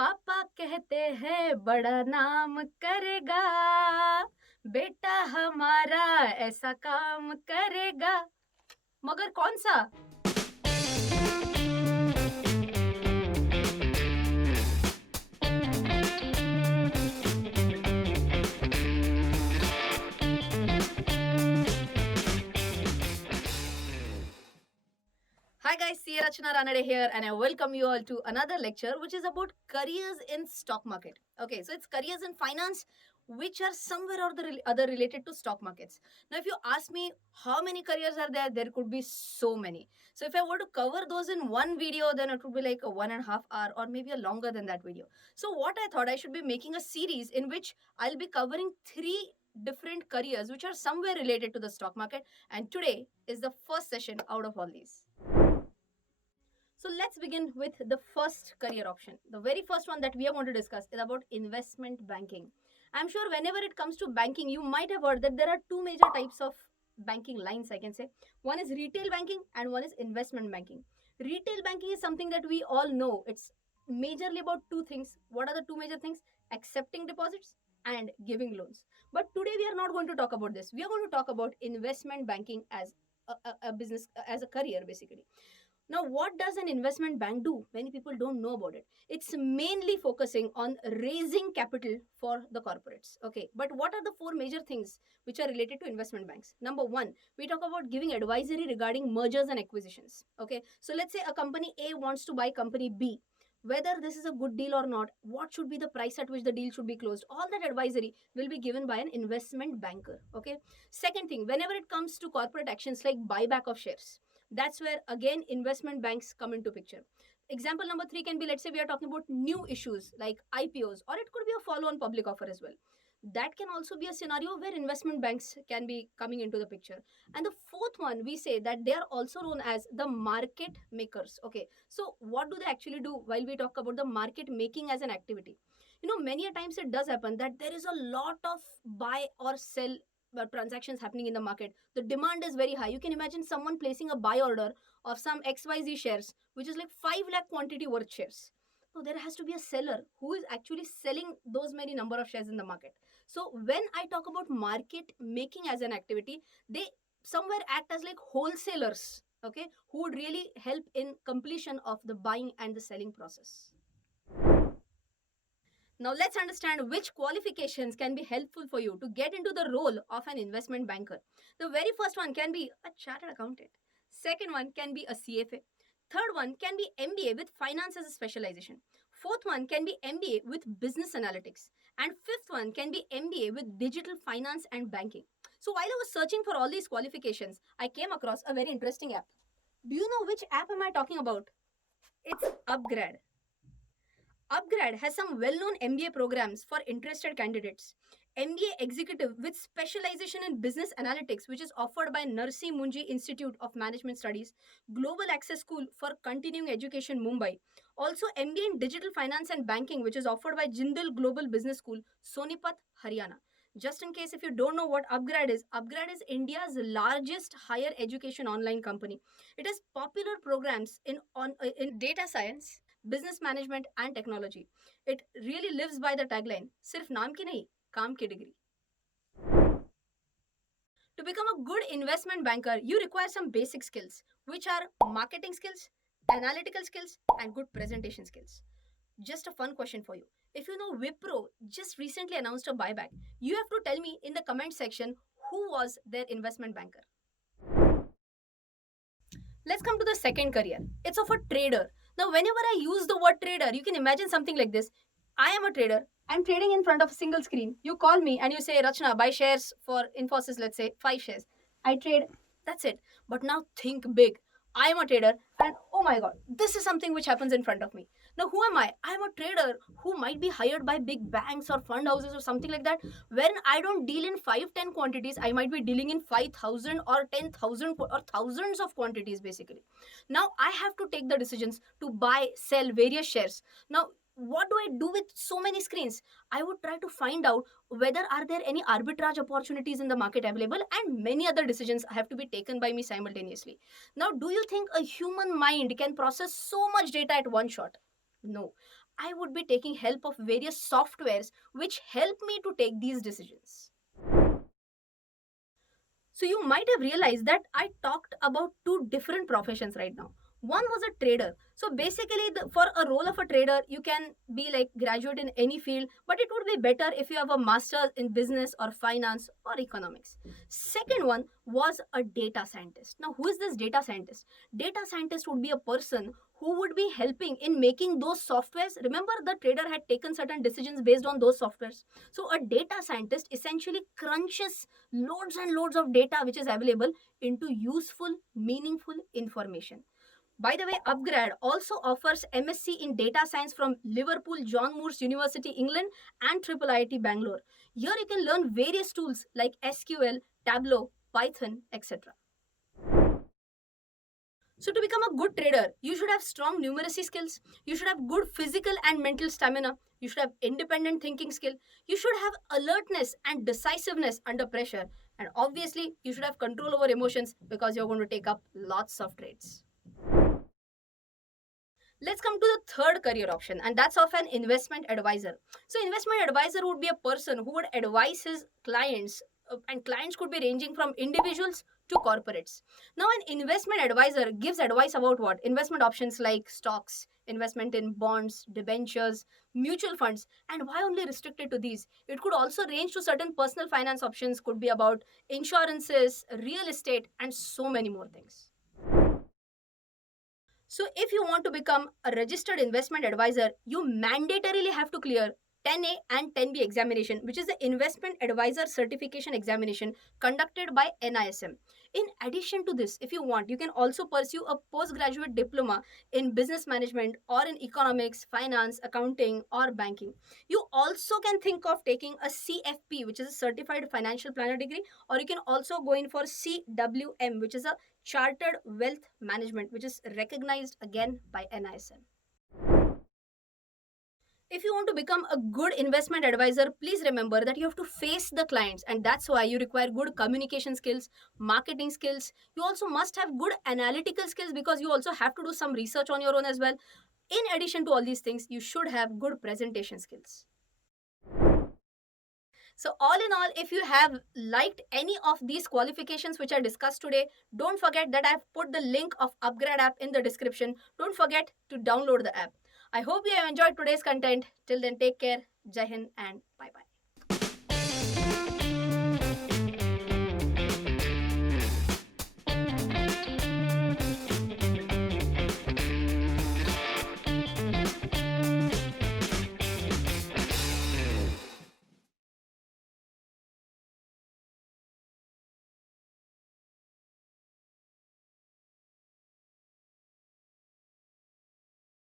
पापा कहते हैं बड़ा नाम करेगा, बेटा हमारा ऐसा काम करेगा, मगर कौन सा? Hi guys, C. Rachana Ranade here and I welcome you all to another lecture which is about careers in stock market. Okay, so it's careers in finance which are somewhere or the other related to stock markets. Now if you ask me how many careers are there, there could be so many. So if I were to cover those in one video, then it would be like a 1.5 hour or maybe a longer than that video. So what I thought, I should be making a series in which I'll be covering 3 different careers which are somewhere related to the stock market, and today is the first session out of all these. So let's begin with the first career option. The very first one that we are going to discuss is about investment banking. I'm sure whenever it comes to banking, you might have heard that there are two major types of banking lines, I can say. One is retail banking and one is investment banking. Retail banking is something that we all know. It's majorly about two things. What are the two major things? Accepting deposits and giving loans. But today we are not going to talk about this. We are going to talk about investment banking as a business, as a career basically. Now, what does an investment bank do? Many people don't know about it. It's mainly focusing on raising capital for the corporates. Okay, but what are the four major things which are related to investment banks? Number one, we talk about giving advisory regarding mergers and acquisitions. Okay, so let's say a company A wants to buy company B. Whether this is a good deal or not, what should be the price at which the deal should be closed, all that advisory will be given by an investment banker. Okay, second thing, whenever it comes to corporate actions like buyback of shares, that's where again investment banks come into picture. Example number 3 can be, let's say we are talking about new issues like IPOs, or it could be a follow on public offer as well. That can also be a scenario where investment banks can be coming into the picture. And the fourth one, we say that they are also known as the market makers. Okay, so what do they actually do while we talk about the market making as an activity? Many a times it does happen that there is a lot of buy or sell transactions happening in the market. The demand is very high. You can imagine someone placing a buy order of some XYZ shares, which is like 5 lakh quantity worth shares. So there has to be a seller who is actually selling those many number of shares in the market. So when I talk about market making as an activity, they somewhere act as like wholesalers, okay, who would really help in completion of the buying and the selling process. Now let's understand which qualifications can be helpful for you to get into the role of an investment banker. The very first one can be a chartered accountant. Second one can be a CFA. Third one can be MBA with finance as a specialization. Fourth one can be MBA with business analytics. And fifth one can be MBA with digital finance and banking. So while I was searching for all these qualifications, I came across a very interesting app. Do you know which app am I talking about? It's Upgrad. Upgrad has some well-known MBA programs for interested candidates. MBA Executive with specialization in business analytics, which is offered by Narsi Munji Institute of Management Studies, Global Access School for Continuing Education Mumbai. Also MBA in Digital Finance and Banking, which is offered by Jindal Global Business School, Sonipat, Haryana. Just in case if you don't know what Upgrad is India's largest higher education online company. It has popular programs in data science, business management and technology. It really lives by the tagline, सिर्फ नाम की नहीं, काम की degree. To become a good investment banker, you require some basic skills, which are marketing skills, analytical skills, and good presentation skills. Just a fun question for you. If you know Wipro just recently announced a buyback, you have to tell me in the comment section who was their investment banker. Let's come to the second career. It's of a trader. Now, whenever I use the word trader, you can imagine something like this. I am a trader. I'm trading in front of a single screen. You call me and you say, Rachna, buy shares for Infosys, let's say 5 shares. I trade. That's it. But now think big. I am a trader and oh my god, this is something which happens in front of me. Now, who am I? I am a trader who might be hired by big banks or fund houses or something like that. When I don't deal in 5-10 quantities, I might be dealing in 5,000 or 10,000 or thousands of quantities basically. Now, I have to take the decisions to buy, sell various shares. Now, what do I do with so many screens? I would try to find out whether are there any arbitrage opportunities in the market available, and many other decisions have to be taken by me simultaneously. Now, do you think a human mind can process so much data at one shot? No. I would be taking help of various softwares which help me to take these decisions. So you might have realized that I talked about two different professions right now. One was a trader. So basically, for a role of a trader, you can be like graduate in any field, but it would be better if you have a master's in business or finance or economics. Second one was a data scientist. Now, who is this data scientist? Data scientist would be a person who would be helping in making those softwares. Remember, the trader had taken certain decisions based on those softwares. So a data scientist essentially crunches loads and loads of data which is available into useful, meaningful information. By the way, Upgrad also offers MSc in data science from Liverpool John Moores University, England, and IIIT Bangalore. Here you can learn various tools like SQL, Tableau, Python, etc. So, to become a good trader, you should have strong numeracy skills, you should have good physical and mental stamina, you should have independent thinking skill, you should have alertness and decisiveness under pressure, and obviously, you should have control over emotions because you're going to take up lots of trades. Let's come to the third career option, and that's of an investment advisor. So, investment advisor would be a person who would advise his clients, and clients could be ranging from individuals to corporates. Now, an investment advisor gives advice about what? Investment options like stocks, investment in bonds, debentures, mutual funds, and why only restricted to these? It could also range to certain personal finance options, could be about insurances, real estate, and so many more things. So, if you want to become a registered investment advisor, you mandatorily have to clear 10A and 10B examination, which is the Investment Advisor Certification Examination conducted by NISM. In addition to this, if you want, you can also pursue a postgraduate diploma in business management or in economics, finance, accounting, or banking. You also can think of taking a CFP, which is a Certified Financial Planner degree, or you can also go in for CWM, which is a Chartered Wealth Management, which is recognized again by NISM. If you want to become a good investment advisor, please remember that you have to face the clients, and that's why you require good communication skills, marketing skills. You also must have good analytical skills because you also have to do some research on your own as well. In addition to all these things, you should have good presentation skills. So, all in all, if you have liked any of these qualifications which I discussed today, don't forget that I've put the link of Upgrad app in the description. Don't forget to download the app. I hope you have enjoyed today's content. Till then, take care. Jai Hind and bye bye.